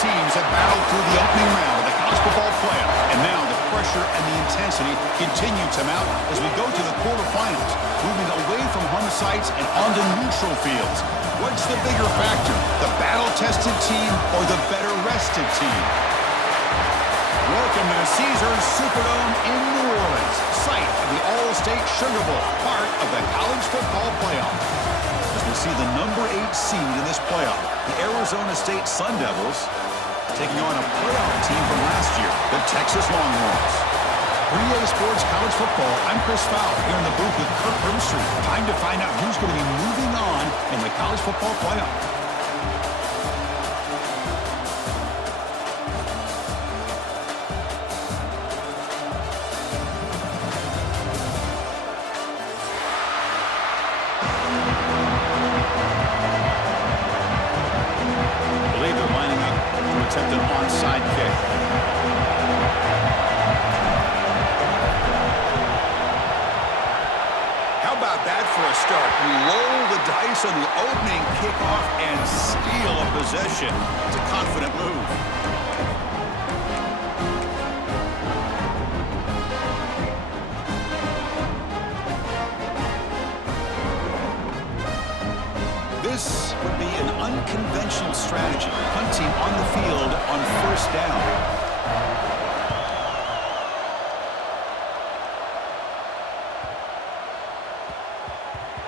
teams have battled through the opening round of the college football playoff, and now the pressure and the intensity continue to mount as we go to the quarterfinals, moving away from home sites and onto neutral fields. What's the bigger factor, the battle-tested team or the better-rested team? Welcome to the Caesars Superdome in New Orleans, site of the All-State Sugar Bowl, part of the college football playoff. As we see the number 8 seed in this playoff, the Arizona State Sun Devils, taking on a playoff team from last year, the Texas Longhorns. 3A Sports College Football, I'm Chris Fowler, here in the booth with Kirk Herbstreit. Time to find out who's going to be moving on in the college football playoff. Attempt an onside kick. How about that for a start? You roll the dice on the opening kickoff and steal a possession. It's a confident move. This would be an unconventional strategy, punting on the field on first down.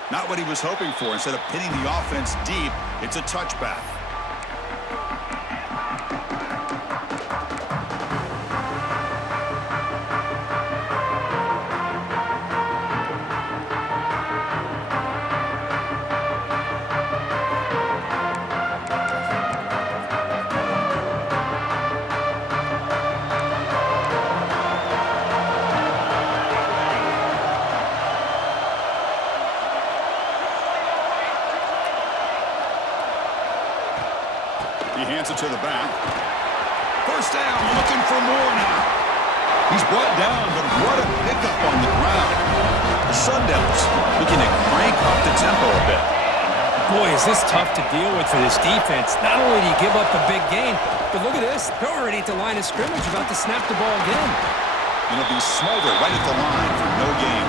Not what he was hoping for. Instead of pinning the offense deep, it's a touchback. He hands it to the back. First down, looking for more now. He's brought down, but what a pickup on the ground. The Sun Devils looking to crank up the tempo a bit. Boy, is this tough to deal with for this defense. Not only do you give up the big gain, but look at this. They're already at the line of scrimmage, about to snap the ball again. And it'll be Smolder right at the line for no gain.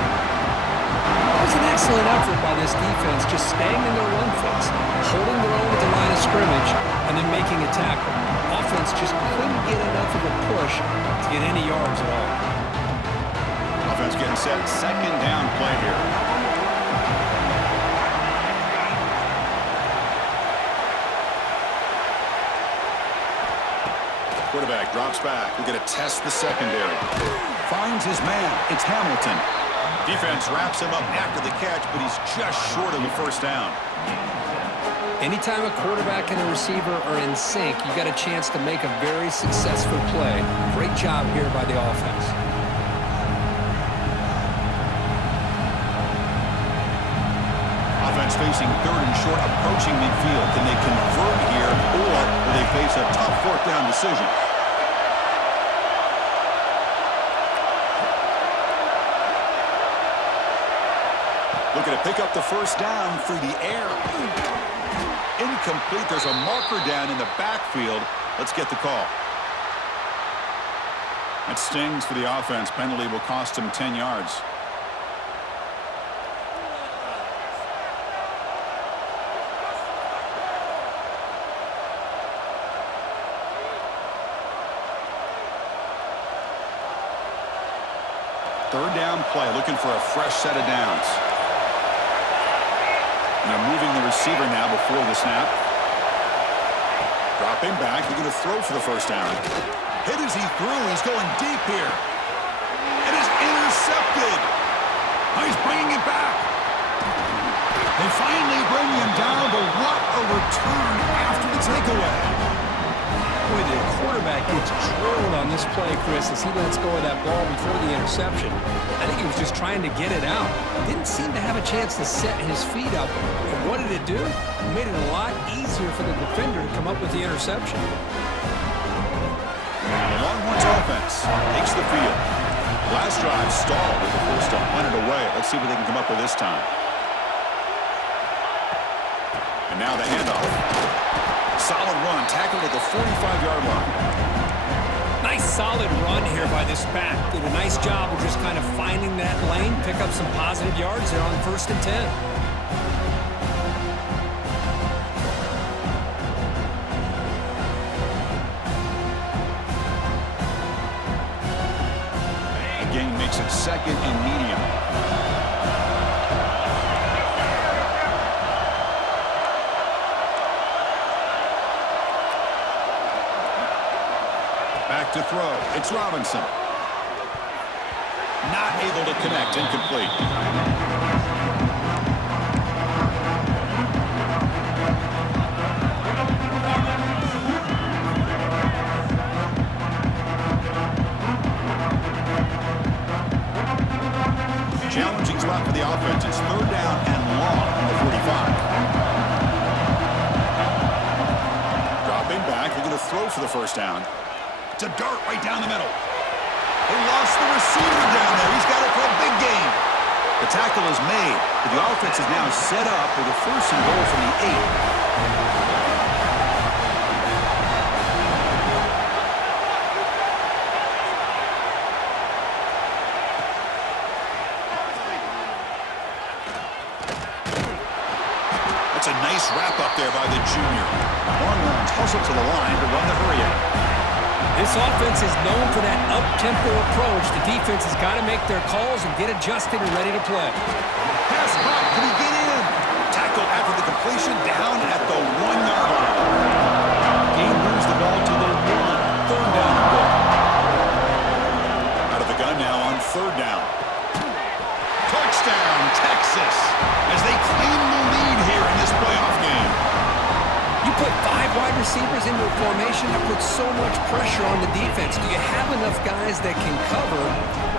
That was an excellent effort by this defense, just staying in their run fix, holding their own at the line of scrimmage, and then making a tackle. Offense just couldn't get enough of a push to get any yards at all. Offense getting set. Second down play here. Quarterback drops back. We're going to test the secondary. Finds his man. It's Hamilton. Defense wraps him up after the catch, but he's just short of the first down. Anytime a quarterback and a receiver are in sync, you got a chance to make a very successful play. Great job here by the offense. Offense facing third and short, approaching midfield. Can they convert here, or will they face a tough fourth down decision? Looking to pick up the first down through the air. Incomplete. There's a marker down in the backfield. Let's get the call. That stings for the offense. Penalty will cost him 10 yards. Third down play, looking for a fresh set of downs. And they're moving the receiver now before the snap. Dropping back, they're going to throw for the first down. Hit as he threw, he's going deep here. It is intercepted. Oh, he's bringing it back. They finally bring him down, but what a return after the takeaway. Boy, the quarterback gets drilled on this play, Chris, as he lets go of that ball before the interception. I think he was just trying to get it out. Didn't seem to have a chance to set his feet up. And what did it do? It made it a lot easier for the defender to come up with the interception. The Longhorns offense takes the field. Last drive stalled with the first down, punted away. Let's see what they can come up with this time. And now the handoff. Solid run, tackled at the 45-yard line. Nice solid run here by this back. Did a nice job of just kind of finding that lane, pick up some positive yards there on 1st and 10. Makes it 2nd and medium. Back to throw. It's Robinson. Not able to connect. Incomplete. Challenging spot for the offense. It's 3rd down and long on the 45. Dropping back. They're going to throw for the 1st down. It's a dart right down the middle. They lost the receiver down there. He's got it for a big gain. The tackle is made, but the offense is now set up with a 1st and goal from the 8. That's a nice wrap up there by the junior. Hornlund's hustle to the line to run the hurry out. This offense is known for that up-tempo approach. The defense has got to make their calls and get adjusted and ready to play. Pass caught. Can he get in? Tackled after the completion down at the 1-yard line. Gain moves the ball to the 1. 3rd down and goal. Out of the gun now on 3rd down. Touchdown, Texas, as they claim the lead here in this playoff game. You put 5 wide receivers into a formation that puts so much pressure on the defense. Do you have enough guys that can cover?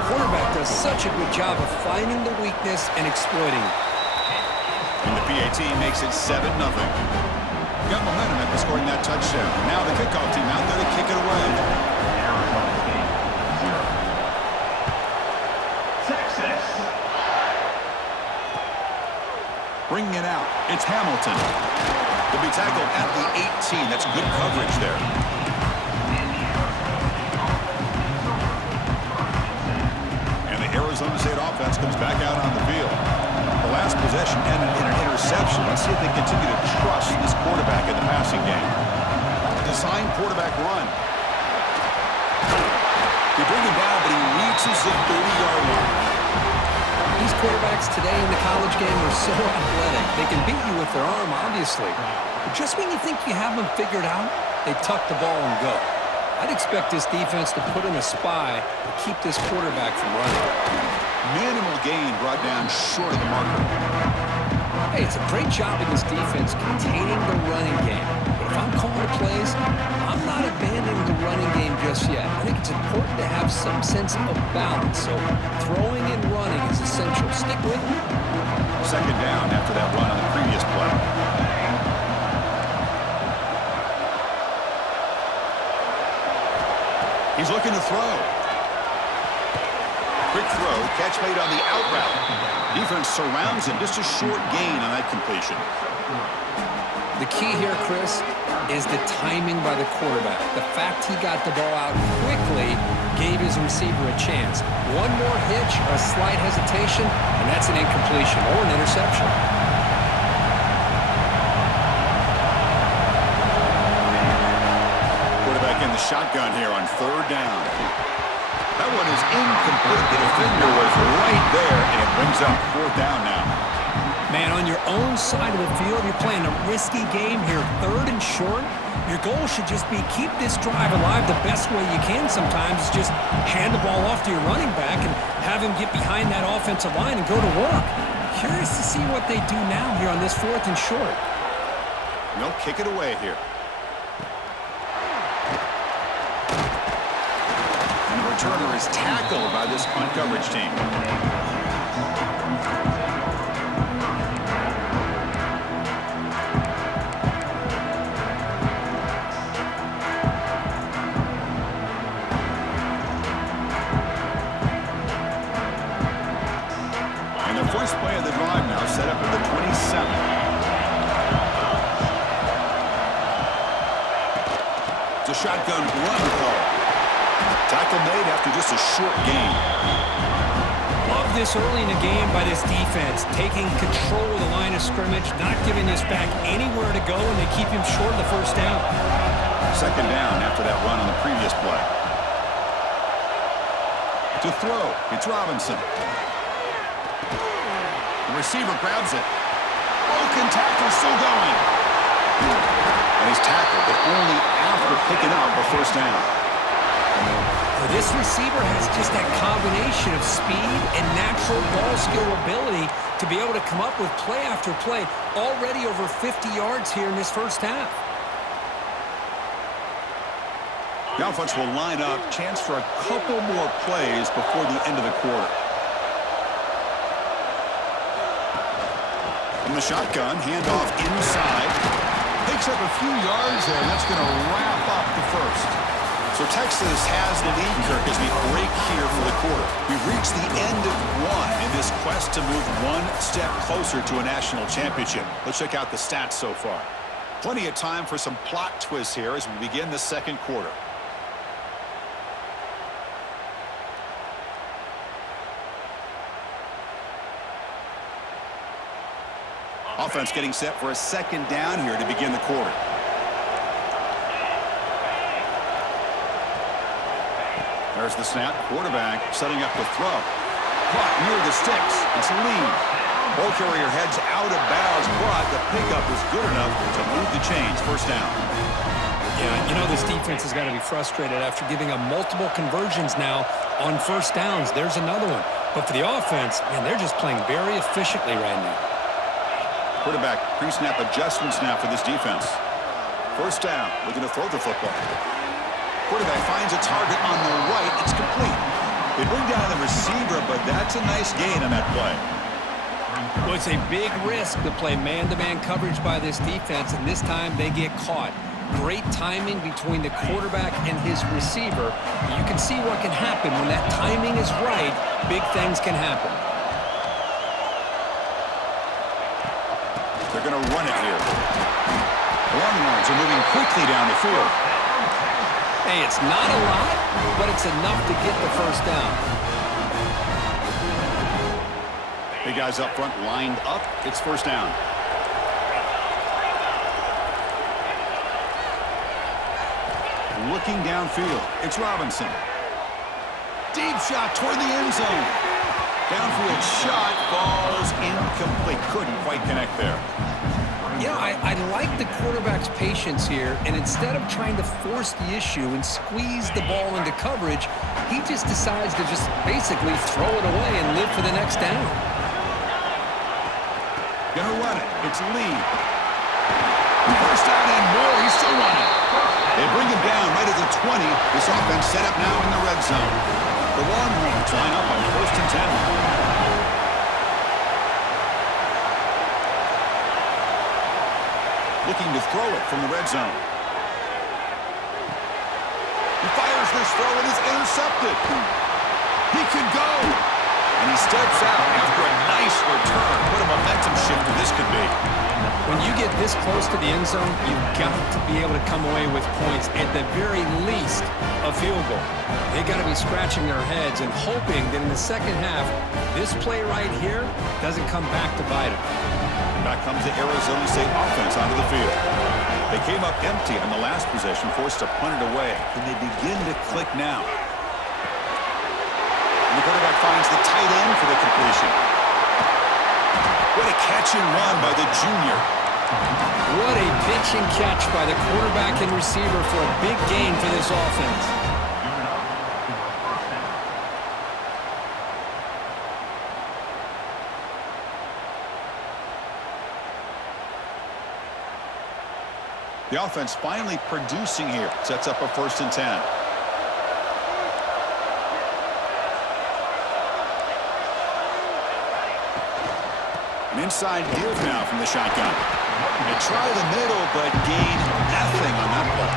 Quarterback does such a good job of finding the weakness and exploiting it. And the PAT makes it 7-0. Got momentum after scoring that touchdown. Now the kickoff team out there to kick it away. Texas. Bringing it out, it's Hamilton. He'll be tackled at the 18. That's good coverage there. And the Arizona State offense comes back out on the field. The last possession ended in an interception. Let's see if they continue to trust this quarterback in the passing game. Design quarterback run. They bring him down, but he reaches the 30-yard line. These quarterbacks today in the college game are so athletic. They can beat you with their arm, obviously. But just when you think you have them figured out, they tuck the ball and go. I'd expect this defense to put in a spy to keep this quarterback from running. Minimal gain brought down short of the marker. Hey, it's a great job of this defense containing the running game. But if I'm calling the plays, I'm not abandoning the running game just yet. I think it's important to have some sense of balance. So throwing and running is essential. Stick with me. 2nd down after that run on the previous play. He's looking to throw. Quick throw, catch made on the out route. Defense surrounds him, just a short gain on that completion. The key here, Chris, is the timing by the quarterback. The fact he got the ball out quickly gave his receiver a chance. One more hitch, a slight hesitation, and that's an incompletion or an interception. Quarterback in the shotgun here on 3rd down. That one is incomplete. The defender was right there, and it brings up 4th down now. Man, on your own side of the field, you're playing a risky game here, 3rd and short. Your goal should just be keep this drive alive the best way you can sometimes. Is just hand the ball off to your running back and have him get behind that offensive line and go to work. Curious to see what they do now here on this 4th and short. They'll kick it away here. And the returner is tackled by this punt coverage team. First play of the drive now set up at the 27. It's a shotgun run call. Tackle made after just a short gain. Love this early in the game by this defense, taking control of the line of scrimmage, not giving this back anywhere to go, and they keep him short of the first down. Second down after that run on the previous play. To throw, it's Robinson. The receiver grabs it. Broken tackle, still going. And he's tackled, but only after picking up a first down. This receiver has just that combination of speed and natural ball skill ability to be able to come up with play after play, already over 50 yards here in this first half. The offense will line up, chance for a couple more plays before the end of the quarter. From the shotgun, handoff inside. Picks up a few yards there, and that's going to wrap up the first. So Texas has the lead, Kirk, as we break here for the quarter. We've reached the end of one in this quest to move one step closer to a national championship. Let's check out the stats so far. Plenty of time for some plot twists here as we begin the second quarter. Offense getting set for a second down here to begin the quarter. There's the snap. Quarterback setting up the throw. Caught near the sticks. It's Lee. Ball carrier heads out of bounds, but the pickup was good enough to move the chains. First down. Yeah, you know this defense has got to be frustrated after giving up multiple conversions now on first downs. There's another one. But for the offense, man, they're just playing very efficiently right now. Quarterback pre-snap adjustments now for this defense. First down. Looking to throw the football. Quarterback finds a target on the right. It's complete. They bring down the receiver, but that's a nice gain on that play. Well, it's a big risk to play man-to-man coverage by this defense, and this time they get caught. Great timing between the quarterback and his receiver. You can see what can happen when that timing is right. Big things can happen. They're going to run it here. The Longhorns are moving quickly down the field. Hey, it's not a lot, but it's enough to get the first down. Big guys up front lined up. It's first down. Looking downfield. It's Robinson. Deep shot toward the end zone. Downfield shot falls incomplete. Couldn't quite connect there. Yeah, I like the quarterback's patience here, and instead of trying to force the issue and squeeze the ball into coverage, he just decides to just basically throw it away and live for the next down. Gonna run it. It's Lee. First down and more. He's still running. They bring him down right at the 20. This offense set up now in the red zone. The Longhorns line up on first and 10. Looking to throw it from the red zone. He fires this throw and is intercepted. He can go. And he steps out after a nice return. What a momentum shifter this could be. When you get this close to the end zone, you've got to be able to come away with points, at the very least, a field goal. They got to be scratching their heads and hoping that in the second half, this play right here doesn't come back to bite them. Back comes the Arizona State offense onto the field. They came up empty on the last possession, forced to punt it away. Can they begin to click now? And the quarterback finds the tight end for the completion. What a catch and run by the junior. What a pitch and catch by the quarterback and receiver for a big gain for this offense. The offense finally producing here. Sets up a first and 10. An inside give now from the shotgun. They try the middle, but gain nothing on that play.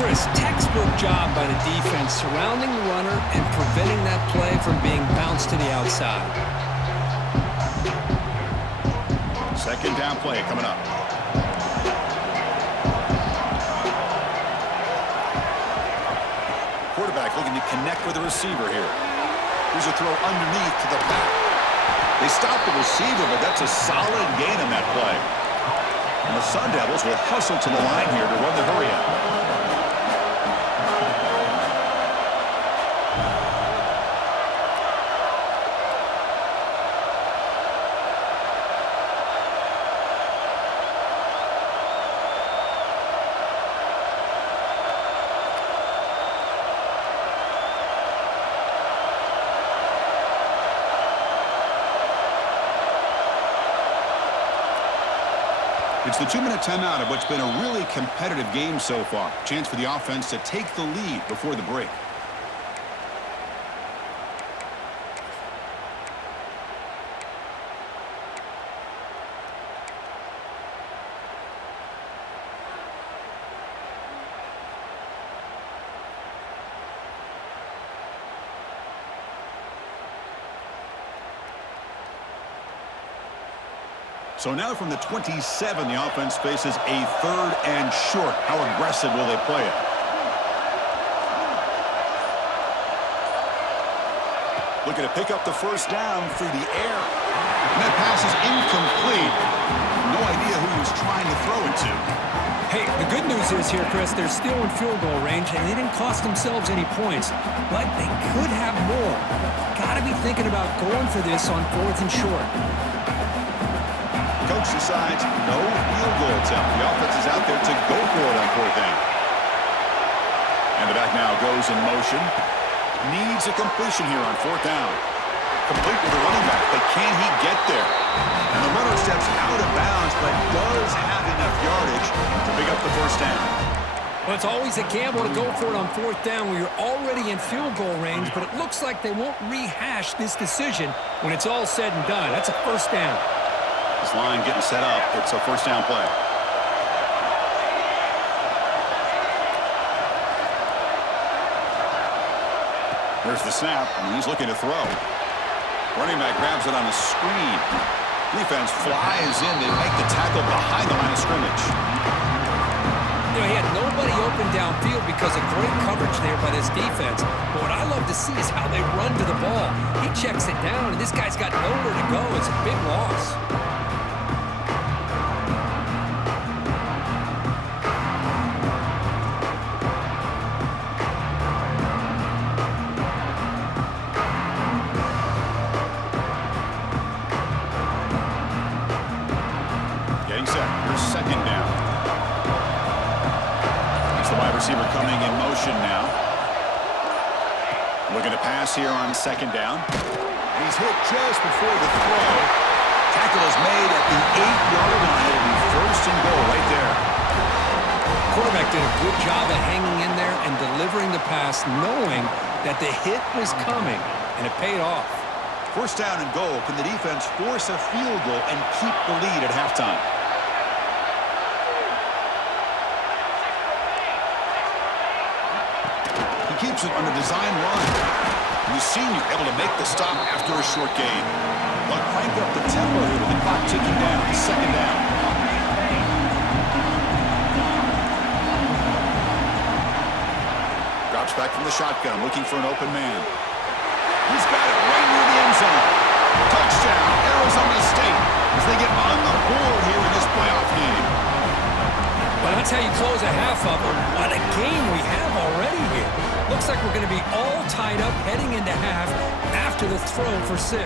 Chris, textbook job by the defense surrounding the runner and preventing that play from being bounced to the outside. Second down play coming up. having to connect with the receiver here. Here's a throw underneath to the back. They stopped the receiver, but that's a solid gain on that play. And the Sun Devils will hustle to the line here to run the hurry out. It's the 2-minute timeout of what's been a really competitive game so far. Chance for the offense to take the lead before the break. So now from the 27, the offense faces a 3rd and short. How aggressive will they play it? Looking to pick up the first down through the air. And that pass is incomplete. No idea who he was trying to throw it to. Hey, the good news is here, Chris, they're still in field goal range, and they didn't cost themselves any points, but they could have more. Got to be thinking about going for this on 4th and short. Coach decides no field goal attempt. The offense is out there to go for it on 4th down. And the back now goes in motion. Needs a completion here on 4th down. Complete with the running back, but can he get there? And the runner steps out of bounds, but does have enough yardage to pick up the first down. Well, it's always a gamble to go for it on 4th down where you're already in field goal range, but it looks like they won't rehash this decision when it's all said and done. That's a first down. This line getting set up. It's a first down play. There's the snap, and he's looking to throw. Running back grabs it on a screen. Defense flies in. They make the tackle behind the line of scrimmage. You know, he had nobody open downfield because of great coverage there by this defense. But what I love to see is how they run to the ball. He checks it down, and this guy's got nowhere to go. It's a big loss. Receiver coming in motion now. Looking to pass here on 2nd down. And he's hit just before the throw. Tackle is made at the 8-yard line. It'll be 1st and goal right there. Quarterback did a good job of hanging in there and delivering the pass, knowing that the hit was coming, and it paid off. 1st down and goal. Can the defense force a field goal and keep the lead at halftime? Keeps it on a design run. And the senior able to make the stop after a short gain. They'll crank up the tempo here with the clock ticking down. 2nd down. Drops back from the shotgun, looking for an open man. He's got it right near the end zone. Touchdown, Arizona State, as they get on the board here in this playoff game. Well, that's how you close a half up. What a game we have already here. Looks like we're going to be all tied up heading into half after the throw for 6.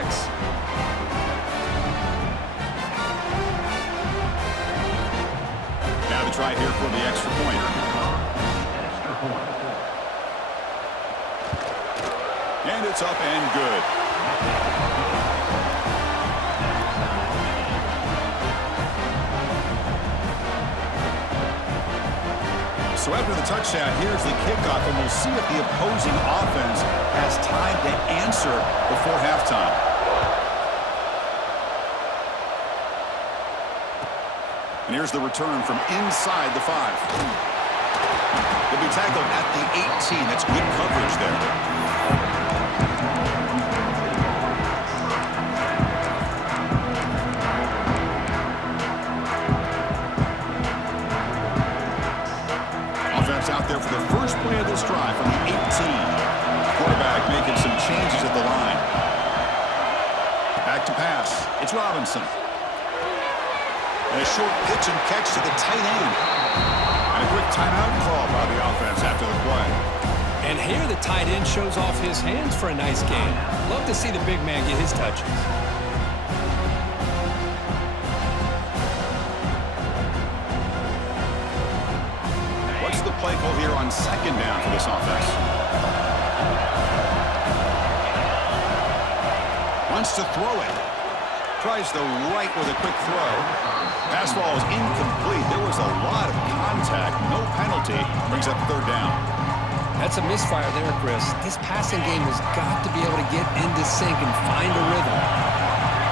Now the try here for the extra point. And it's up and good. So after the touchdown, here's the kickoff, and we'll see if the opposing offense has time to answer before halftime. And here's the return from inside the 5. They'll be tackled at the 18. That's good coverage there. Out there for the first play of this drive from the 18. changes at the line. Back to pass. It's Robinson. And a short pitch and catch to the tight end. And a quick timeout call by the offense after the play. And here the tight end shows off his hands for a nice game. Love to see the big man get his touches. What's the play call here on second down for this offense? Wants to throw it. Tries the right with a quick throw. Pass ball is incomplete. There was a lot of contact. No penalty. Brings up third down. That's a misfire there, Chris. This passing game has got to be able to get into sync and find a rhythm.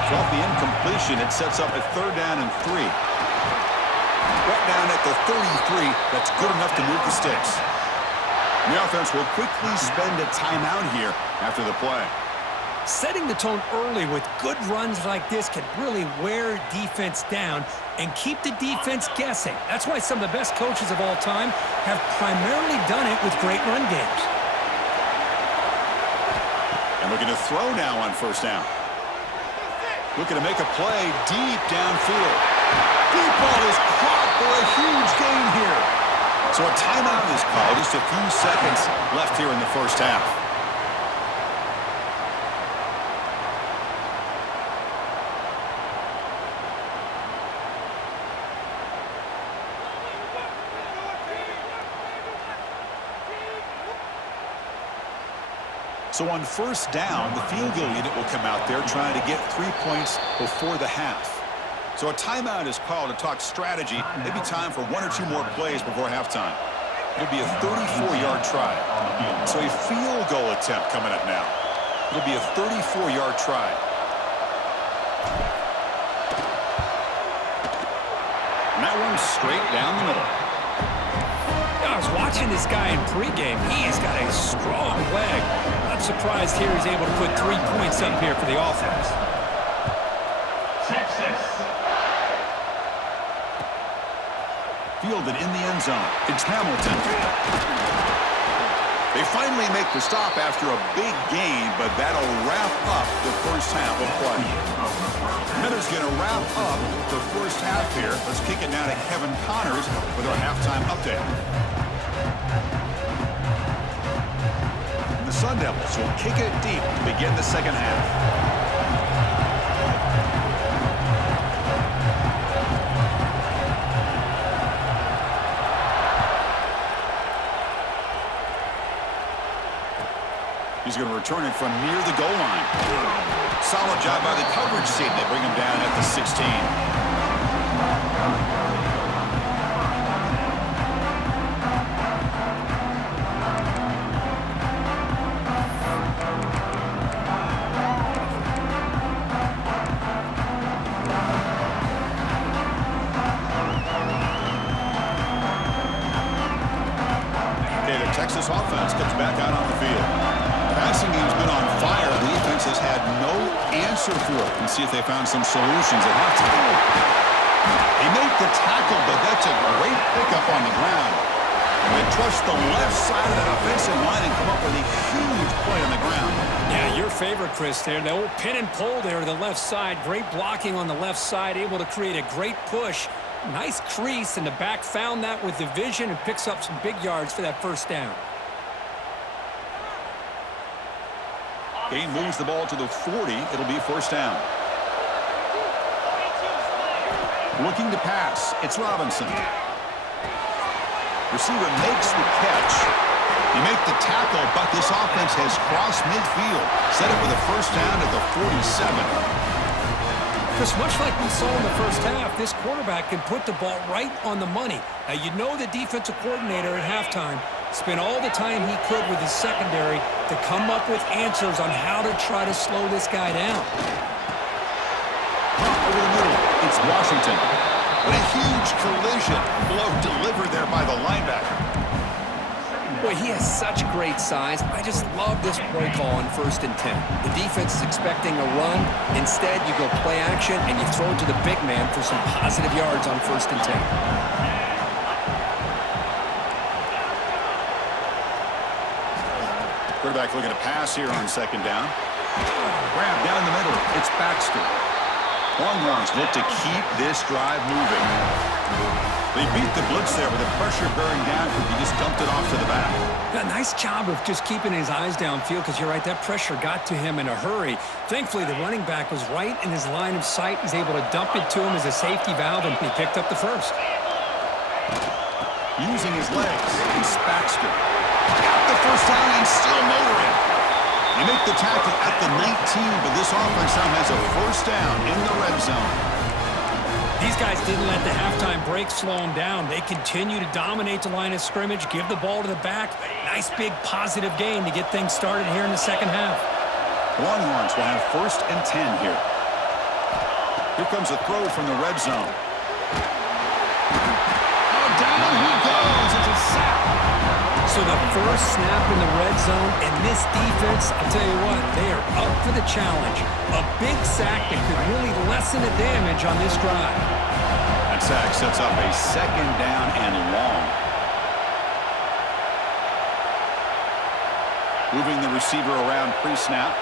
So off the incompletion, it sets up a third down and 3. Right down at the 33. That's good enough to move the sticks. The offense will quickly spend a timeout here after the play. Setting the tone early with good runs like this can really wear defense down and keep the defense guessing. That's why some of the best coaches of all time have primarily done it with great run games. And looking to throw now on first down. Looking to make a play deep downfield. Deep ball is caught for a huge gain here. So a timeout is called. Just a few seconds left here in the first half. So on first down, the field goal unit will come out there trying to get 3 points before the half. So a timeout is called to talk strategy. Maybe time for 1 or 2 more plays before halftime. It'll be a 34-yard try. So a field goal attempt coming up now. It'll be a 34-yard try. And that one's straight down the middle. I was watching this guy in pregame. He's got a strong leg. Not surprised here he's able to put 3 points up here for the offense. Fielded in the end zone. It's Hamilton. They finally make the stop after a big gain, but that'll wrap up the first half of play. Minter's going to wrap up the first half here. Let's kick it down to Kevin Connors with our halftime update. The Sun Devils will kick it deep to begin the second half. He's going to return it from near the goal line. Solid job by the coverage team. They bring him down at the 16. Okay, the Texas offense comes back out on the field. Passing game's been on fire. The defense has had no answer for it. And see if they found some solutions at halftime. They make the tackle, but that's a great pickup on the ground. And they trust the left side of that offensive line and come up with a huge play on the ground. Yeah, your favorite, Chris, there. The old pin and pull there to the left side. Great blocking on the left side, able to create a great push. Nice crease, and the back found that with the vision and picks up some big yards for that first down. Gain moves the ball to the 40. It'll be first down. Looking to pass. It's Robinson. Receiver makes the catch. He make the tackle, but this offense has crossed midfield. Set it with a first down at the 47. Chris, much like we saw in the first half, this quarterback can put the ball right on the money. Now, you know the defensive coordinator at halftime spent all the time he could with his secondary to come up with answers on how to try to slow this guy down. Over the middle, it's Washington. But a huge collision blow delivered there by the linebacker. Boy, he has such great size. I just love this play call on 1st and 10. The defense is expecting a run. Instead, you go play action, and you throw it to the big man for some positive yards on 1st and 10. Quarterback looking to pass here on second down. Grab down the middle. It's Baxter. Longhorns look to keep this drive moving. They beat the blitz there with the pressure bearing down. He just dumped it off to the back. Yeah, nice job of just keeping his eyes downfield because you're right, that pressure got to him in a hurry. Thankfully, the running back was right in his line of sight. He's able to dump it to him as a safety valve, and he picked up the first. Using his legs, it's Baxter. Got the first down and still motoring. They make the tackle at the 19, but this offense now has a first down in the red zone. These guys didn't let the halftime break slow them down. They continue to dominate the line of scrimmage, give the ball to the back. Nice big positive gain to get things started here in the second half. Longhorns will have 1st and 10 here. Here comes a throw from the red zone. Oh, down he goes. It's a sack. So the first snap in the red zone, and this defense, I'll tell you what, they are up for the challenge. A big sack that could really lessen the damage on this drive. That sack sets up a second down and long. Moving the receiver around pre-snap.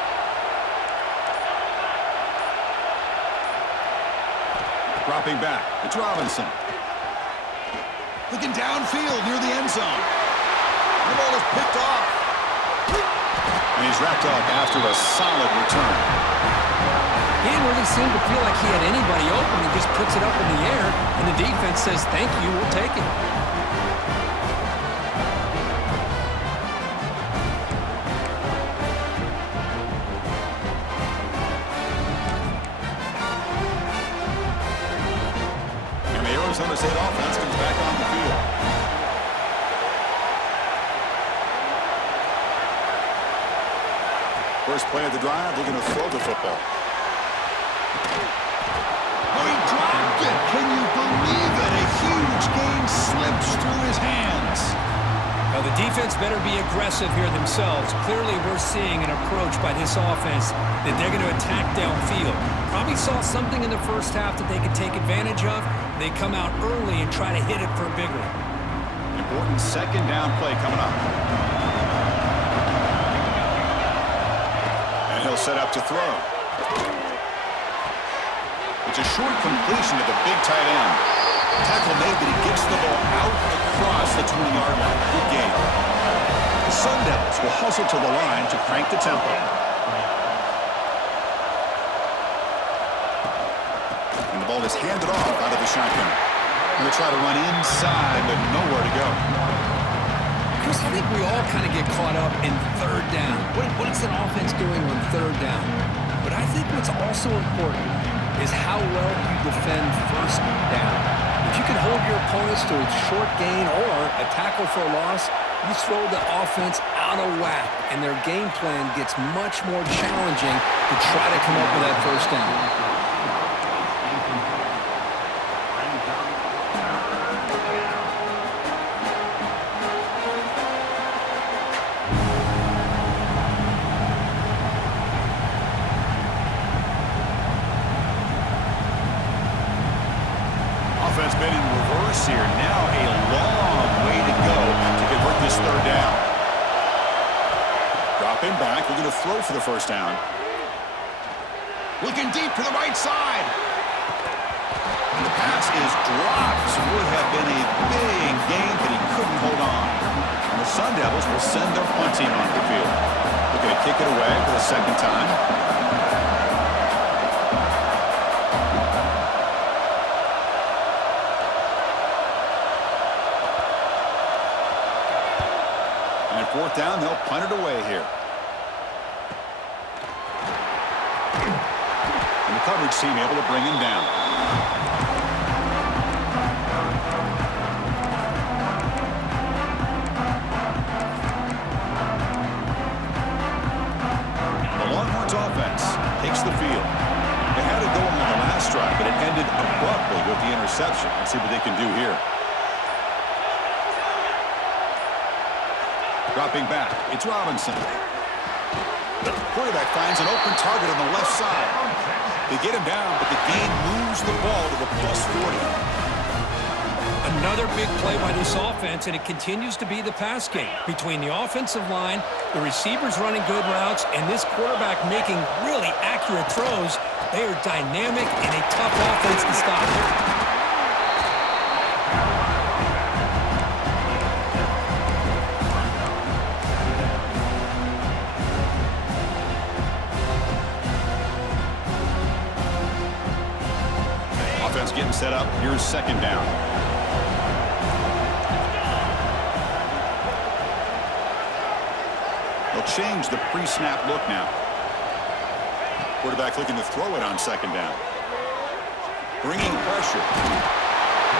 Dropping back, it's Robinson. Looking downfield near the end zone. The ball is picked off. And he's wrapped up after a solid return. He didn't really seem to feel like he had anybody open. He just puts it up in the air, and the defense says, thank you, we'll take it. And the Arizona State offense comes back on the field. First play of the drive, looking to throw the football. Oh, he dropped it! Can you believe it? A huge gain slips through his hands. Now, the defense better be aggressive here themselves. Clearly, we're seeing an approach by this offense that they're going to attack downfield. Probably saw something in the first half that they could take advantage of. They come out early and try to hit it for a big one. Important second down play coming up. He'll set up to throw. It's a short completion to the big tight end. Tackle made, but he gets the ball out across the 20-yard line. Good game. The Sun Devils will hustle to the line to crank the tempo. And the ball is handed off out of the shotgun. Going to try to run inside, but nowhere to go. Chris, I think we all kind of get caught up in third down. What's an offense doing on third down? But I think what's also important is how well you defend first down. If you can hold your opponents to a short gain or a tackle for a loss, you throw the offense out of whack, and their game plan gets much more challenging to try to come up with that first down. Offense been in reverse here. Now a long way to go to convert this third down. Dropping back, looking to throw for the first down. Looking deep to the right side. And the pass is dropped. Would have been a big gain, but he couldn't hold on. And the Sun Devils will send their punt team onto the field. Looking to kick it away for the second time. Fourth down, they'll punt it away here. And the coverage team able to bring him down. The Longhorns offense takes the field. They had it going on the last drive, but it ended abruptly with the interception. Let's see what they can do here. Dropping back, it's Robinson. The quarterback finds an open target on the left side. They get him down, but the gain moves the ball to the +40. Another big play by this offense, and it continues to be the pass game. Between the offensive line, the receivers running good routes, and this quarterback making really accurate throws, they are dynamic and a tough offense to stop. Offense getting set up. Here's second down. They'll change the pre-snap look now. Quarterback looking to throw it on second down. Bringing pressure.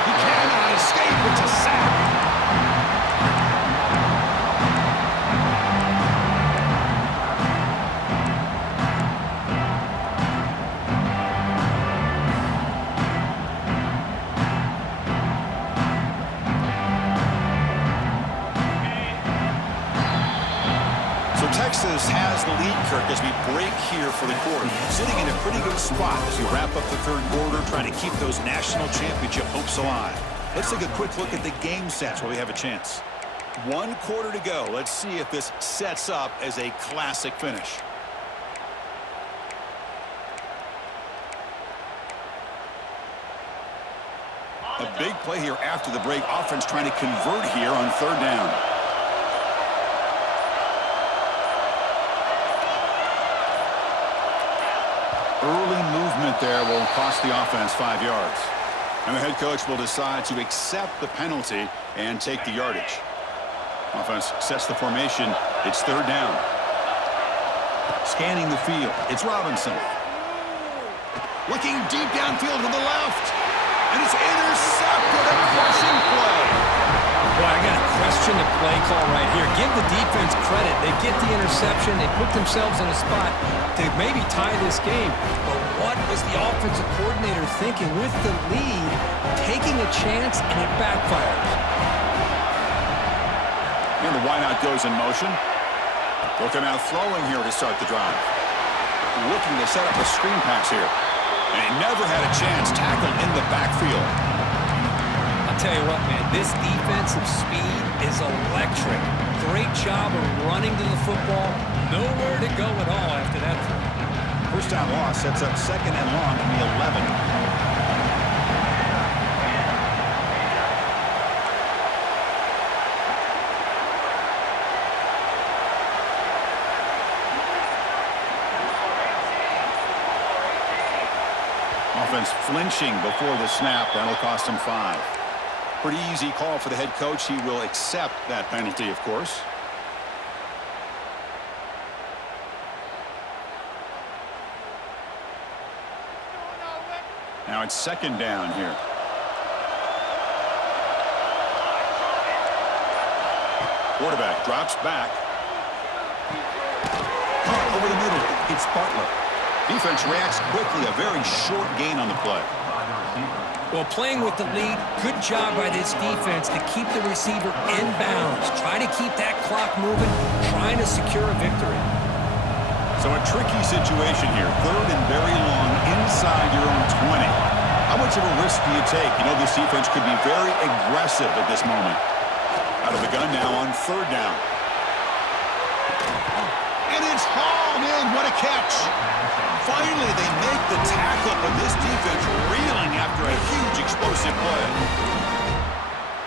He cannot escape. It's a sack. Texas has the lead, Kirk, as we break here for the quarter. Sitting in a pretty good spot as we wrap up the third quarter, trying to keep those national championship hopes alive. Let's take a quick look at the game sets while we have a chance. 1 quarter to go. Let's see if this sets up as a classic finish. A big play here after the break. Offense trying to convert here on third down. Early movement there will cost the offense 5 yards. And the head coach will decide to accept the penalty and take the yardage. Offense sets the formation. It's third down. Scanning the field. It's Robinson. Looking deep downfield to the left. And it's intercepted. A crushing play. Boy, I got to question the play call right here. Give the defense credit. They get the interception. They put themselves in a spot to maybe tie this game. But what was the offensive coordinator thinking with the lead, taking a chance, and it backfires? And the wideout goes in motion. Looking out throwing here to start the drive. Looking to set up a screen pass here. And he never had a chance. Tackled in the backfield. I'll tell you what, man, this defensive speed is electric. Great job of running to the football. Nowhere to go at all after that throw. First down loss sets up second and long from the 11. Offense flinching before the snap. That'll cost him 5. Pretty easy call for the head coach. He will accept that penalty, of course. Now it's second down here. Quarterback drops back. Caught over the middle. It's Butler. Defense reacts quickly. A very short gain on the play. Well, playing with the lead, good job by this defense to keep the receiver in bounds. Try to keep that clock moving, trying to secure a victory. So a tricky situation here. Third and very long inside your own 20. How much of a risk do you take? You know, this defense could be very aggressive at this moment. Out of the gun now on third down. And it's hauled in. What a catch. Finally, they make the tackle, but this defense reeling after a huge explosive play.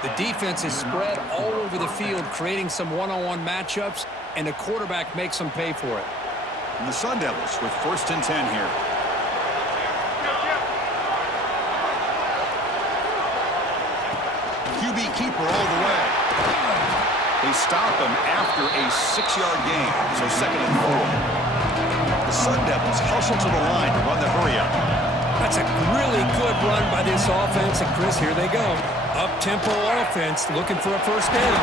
The defense is spread all over the field, creating some one-on-one matchups, and the quarterback makes them pay for it. And the Sun Devils with first and 10 here. QB keeper all the way. They stop him after a 6-yard gain, so second and 4. The Sun Devils hustle to the line to run the hurry-up. That's a really good run by this offense, and Chris, here they go. Up-tempo offense looking for a first down.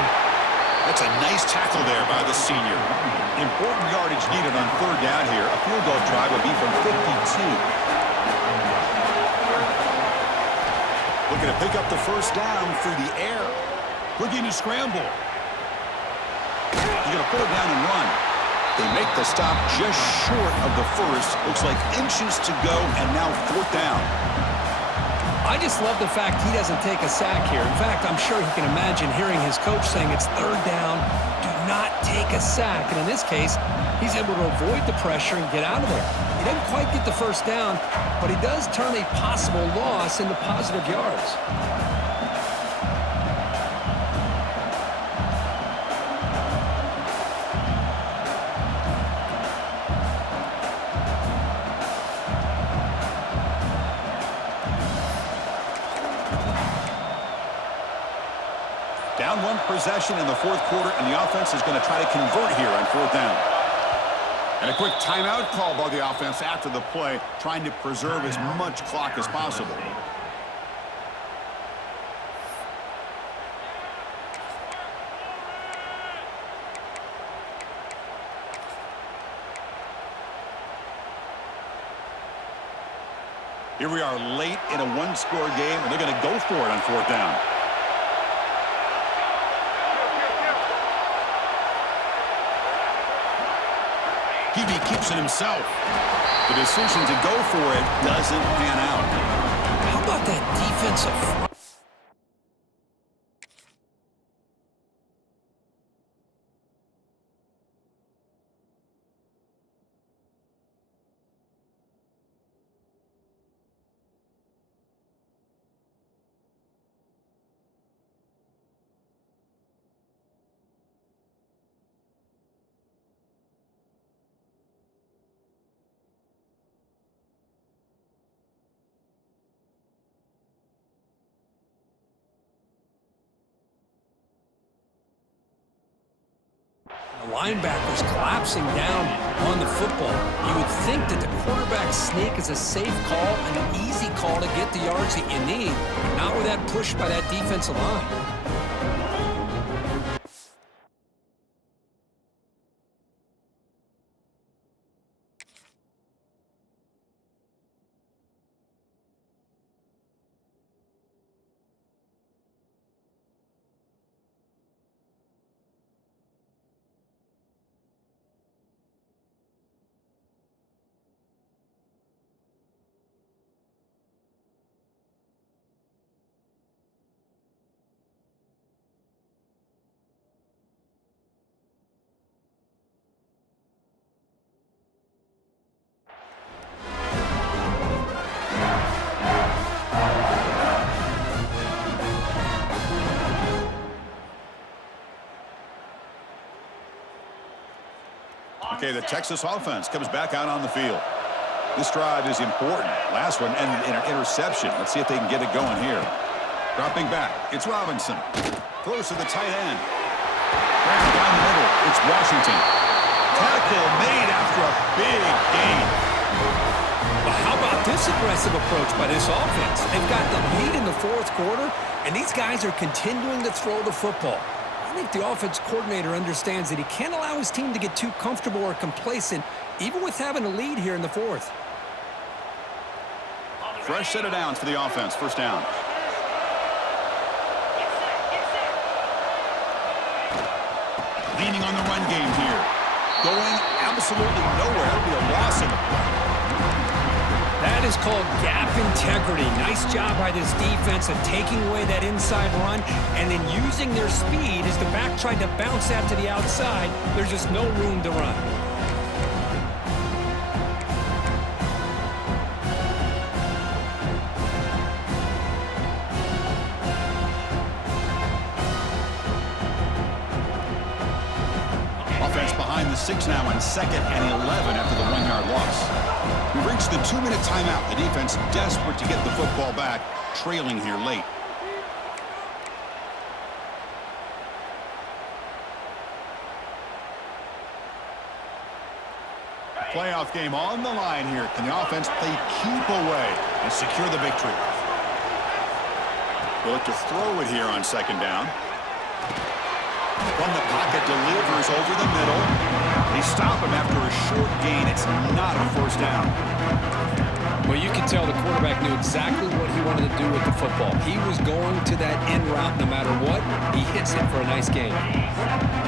That's a nice tackle there by the senior. Important yardage needed on third down here. A field goal try would be from 52. Looking to pick up the first down through the air. Looking to scramble. He's going to put it down and run. They make the stop just short of the first. Looks like inches to go, and now fourth down. I I just love the fact he doesn't take a sack here. In fact, I'm sure he can imagine hearing his coach saying it's third down, do not take a sack. And in this case, he's able to avoid the pressure and get out of there. He doesn't quite get the first down, but he does turn a possible loss into positive yards. Down one possession in the fourth quarter, and the offense is going to try to convert here on fourth down. And a quick timeout call by the offense after the play, trying to preserve as much clock as possible. Here we are late in a one-score game, and they're going to go for it on fourth down. Hebe keeps it himself. The decision to go for it doesn't pan out. How about that defensive front? The linebackers collapsing down on the football. You would think that the quarterback sneak is a safe call, an easy call to get the yards that you need, but not with that push by that defensive line. Okay, the Texas offense comes back out on the field. This drive is important. Last one ended in an interception. Let's see if they can get it going here. Dropping back, it's Robinson. Close to the tight end. Right down the middle, it's Washington. Tackle made after a big gain. But how about this aggressive approach by this offense? They've got the lead in the fourth quarter, and these guys are continuing to throw the football. I think the offense coordinator understands that he can't allow his team to get too comfortable or complacent, even with having a lead here in the fourth. Fresh set of downs for the offense. First down. Leaning on the run game here. Going absolutely nowhere. It'll be a loss in the play. That is called gap integrity. Nice job by this defense of taking away that inside run and then using their speed as the back tried to bounce that to the outside. There's just no room to run. Offense behind the 6 now on 2nd and 11 after the 1-yard loss. We've reached the 2-minute timeout. The defense desperate to get the football back, trailing here late. Playoff game on the line here. Can the offense play keep away and secure the victory? They'll look to throw it here on 2nd down. From the pocket, delivers over the middle. They stop him after a short gain. It's not a first down. Well, you can tell the quarterback knew exactly what he wanted to do with the football. He was going to that end route no matter what. He hits it for a nice gain.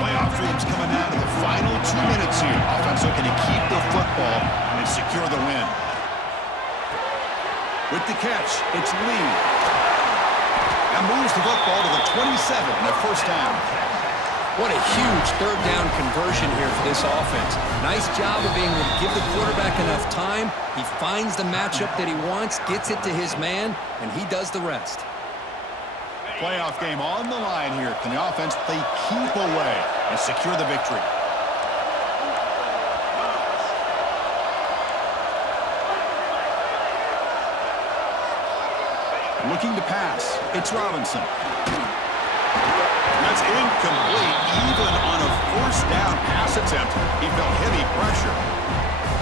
Playoff dreams coming down to the final 2 minutes here. Offense looking to keep the football and secure the win. With the catch, it's Lee. And moves the football to the 27 and a first down. What a huge third down conversion here for this offense. Nice job of being able to give the quarterback enough time. He finds the matchup that he wants, gets it to his man, and he does the rest. Playoff game on the line here. Can the offense play keep away and secure the victory? Looking to pass. It's Robinson. That's incomplete. Even on a first down pass attempt, he felt heavy pressure.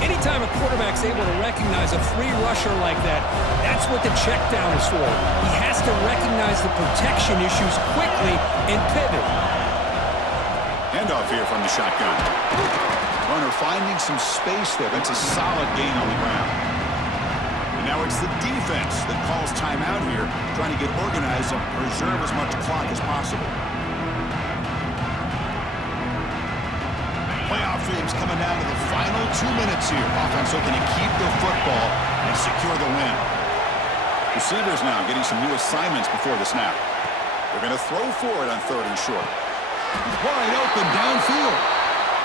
Anytime a quarterback's able to recognize a free rusher like that, that's what the check down is for. He has to recognize the protection issues quickly and pivot. Handoff here from the shotgun. Runner finding some space there. That's a solid gain on the ground. And now it's the defense that calls timeout here, trying to get organized and preserve as much clock as possible. Playoff games coming down to the final 2 minutes here. Offense looking to keep the football and secure the win. Receivers now getting some new assignments before the snap. They're going to throw for it on 3rd and short. Wide open downfield.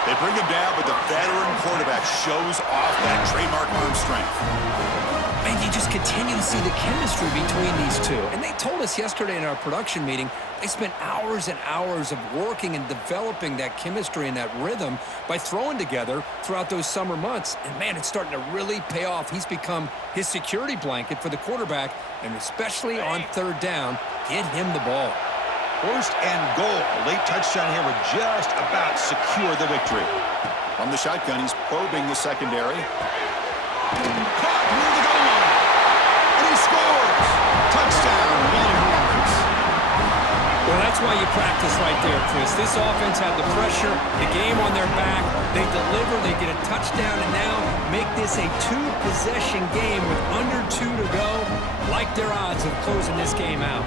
They bring him down, but the veteran quarterback shows off that trademark arm strength. And you just continue to see the chemistry between these two. And they told us yesterday in our production meeting, they spent hours and hours of working and developing that chemistry and that rhythm by throwing together throughout those summer months. And, man, it's starting to really pay off. He's become his security blanket for the quarterback, and especially on 3rd down, get him the ball. 1st and goal. A late touchdown here would just about secure the victory. From the shotgun, he's probing the secondary. Caught near the goal line. And he scores. Touchdown, Longhorns. Well, that's why you practice right there, Chris. This offense had the pressure, the game on their back. They deliver, they get a touchdown, and now make this a 2-possession game with under 2 to go. Like their odds of closing this game out.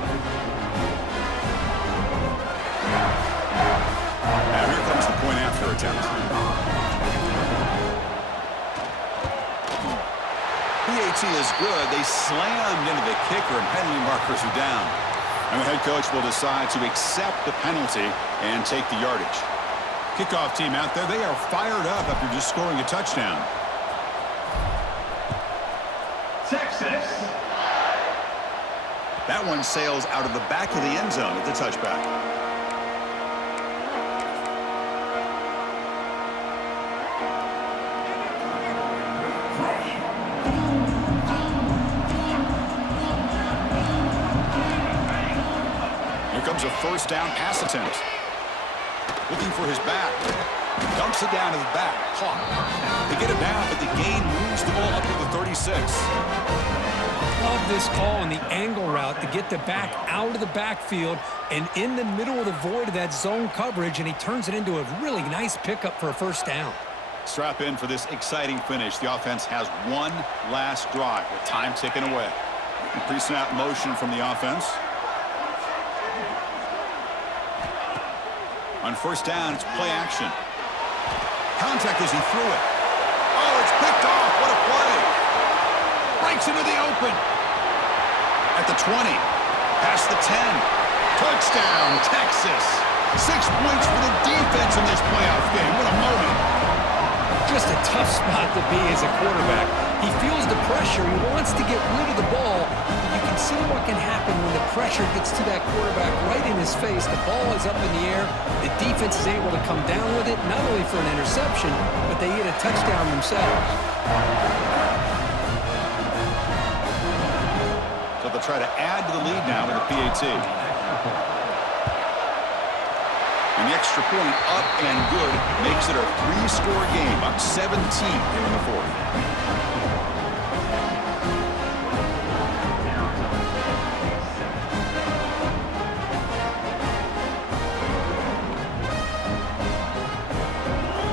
Now here comes the point after attempt. PAT is good. They slammed into the kicker, and penalty markers are down. And the head coach will decide to accept the penalty and take the yardage. Kickoff team out there, they are fired up after just scoring a touchdown. Texas. That one sails out of the back of the end zone at the touchback. A 1st down pass attempt. Looking for his back. Dumps it down to the back. Caught. They get it down, but the gain moves the ball up to the 36. Love this call on the angle route to get the back out of the backfield and in the middle of the void of that zone coverage, and he turns it into a really nice pickup for a 1st down. Strap in for this exciting finish. The offense has one last drive with time ticking away. Pre-snap motion from the offense. On 1st down, it's play action. Contact as he threw it. Oh, it's picked off. What a play. Breaks into the open. At the 20. Past the 10. Touchdown, Texas. 6 points for the defense in this playoff game. What a moment. Just a tough spot to be as a quarterback. He feels the pressure. He wants to get rid of the ball. But you can see what can happen when the pressure gets to that quarterback right in his face. The ball is up in the air. The defense is able to come down with it, not only for an interception, but they get a touchdown themselves. So they'll try to add to the lead now with the PAT. And the extra point up and good makes it a 3-score game, up 17 here in the 4th.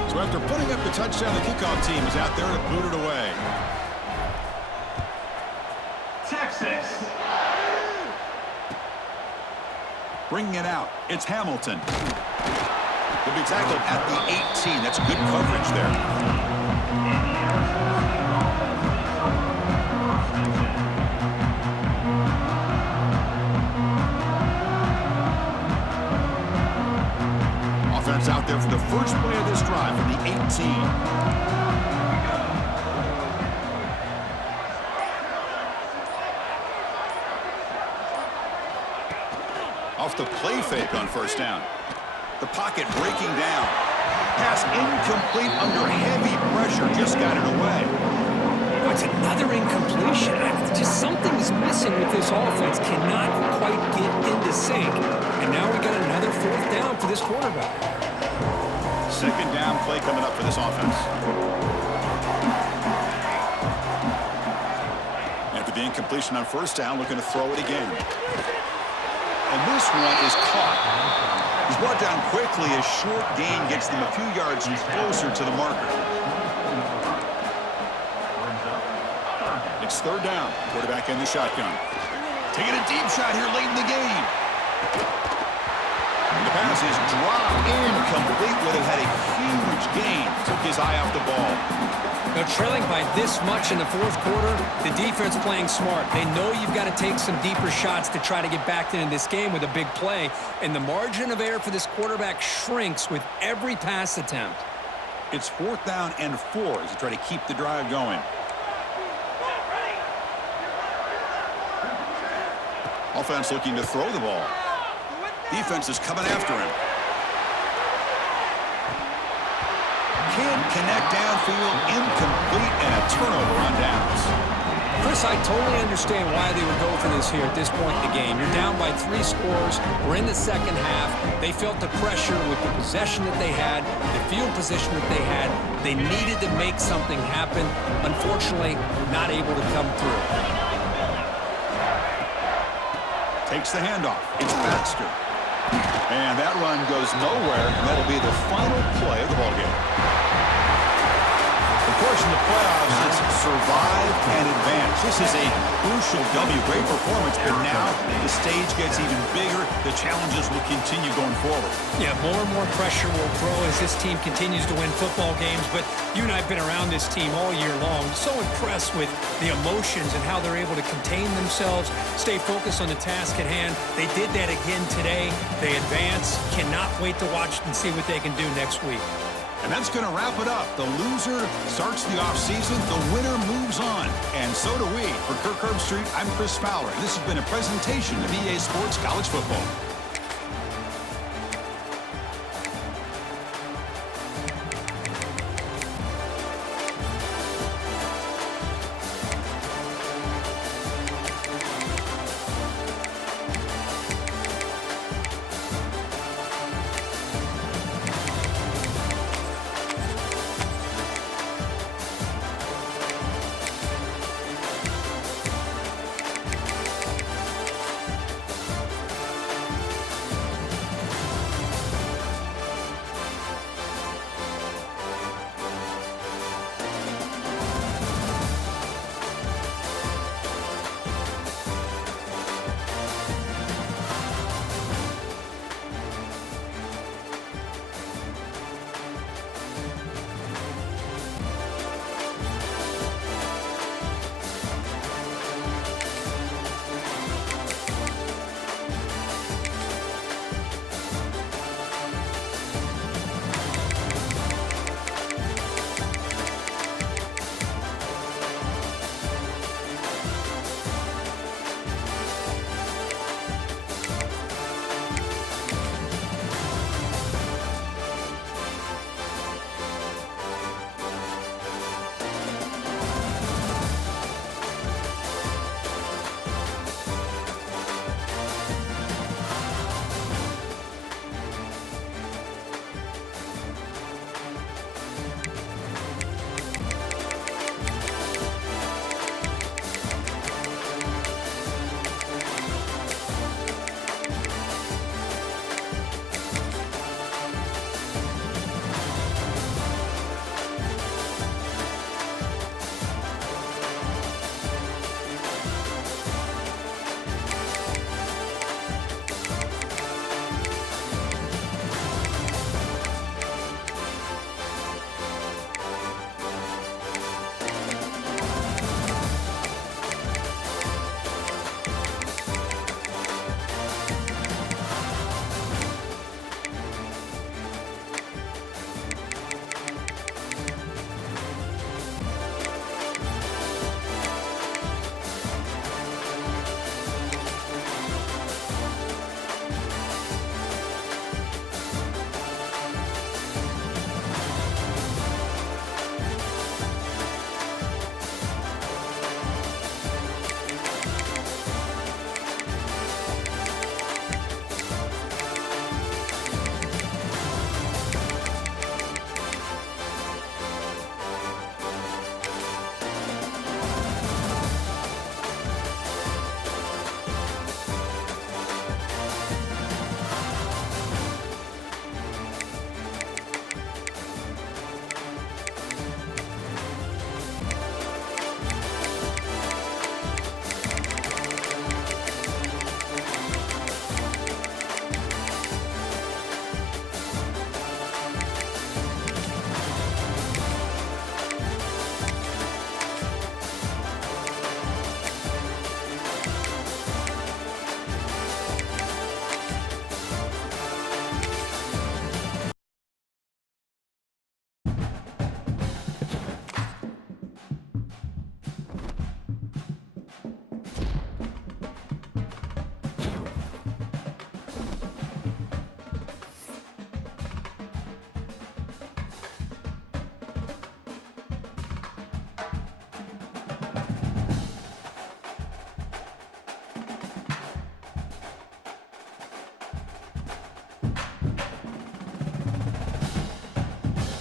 So after putting up the touchdown, the kickoff team is out there to boot it away. Texas. Bringing it out, it's Hamilton. He'll be tackled at the 18. That's good coverage there. out there for the first play of this drive from the 18. Off the play fake on first down. The pocket breaking down. Pass incomplete under heavy pressure. Just got it away. Oh, it's another incompletion. Just something's missing with this offense. Cannot quite get into sync. And now we got another fourth down for this quarterback. Second down play coming up for this offense. After the incompletion on first down, looking to throw it again. And this one is caught. He's brought down quickly as short gain gets them a few yards closer to the marker. It's third down. Quarterback in the shotgun. Taking a deep shot here late in the game. The pass is dropped incomplete. Would have had a huge gain. Took his eye off the ball. Now, trailing by this much in the fourth quarter, the defense playing smart. They know you've got to take some deeper shots to try to get back into this game with a big play. And the margin of error for this quarterback shrinks with every pass attempt. It's fourth down and 4 as they try to keep the drive going. Offense looking to throw the ball. Defense is coming after him. Can't connect downfield, incomplete, and a turnover on downs. Chris, I totally understand why they would go for this here at this point in the game. You're down by 3 scores. We're in the second half. They felt the pressure with the possession that they had, the field position that they had. They needed to make something happen. Unfortunately, not able to come through. Takes the handoff. It's Baxter. And that run goes nowhere, and that'll be the final play of the ballgame. Of course, in the playoffs, it's survive and advance. This is a crucial W. Great performance, but now the stage gets even bigger. The challenges will continue going forward. Yeah, more and more pressure will grow as this team continues to win football games, but you and I have been around this team all year long. So impressed with the emotions and how they're able to contain themselves, stay focused on the task at hand. They did that again today. They advance. Cannot wait to watch and see what they can do next week. And that's going to wrap it up. The loser starts the offseason. The winner moves on. And so do we. For Kirk Herbstreit, I'm Chris Fowler. And this has been a presentation of EA Sports College Football.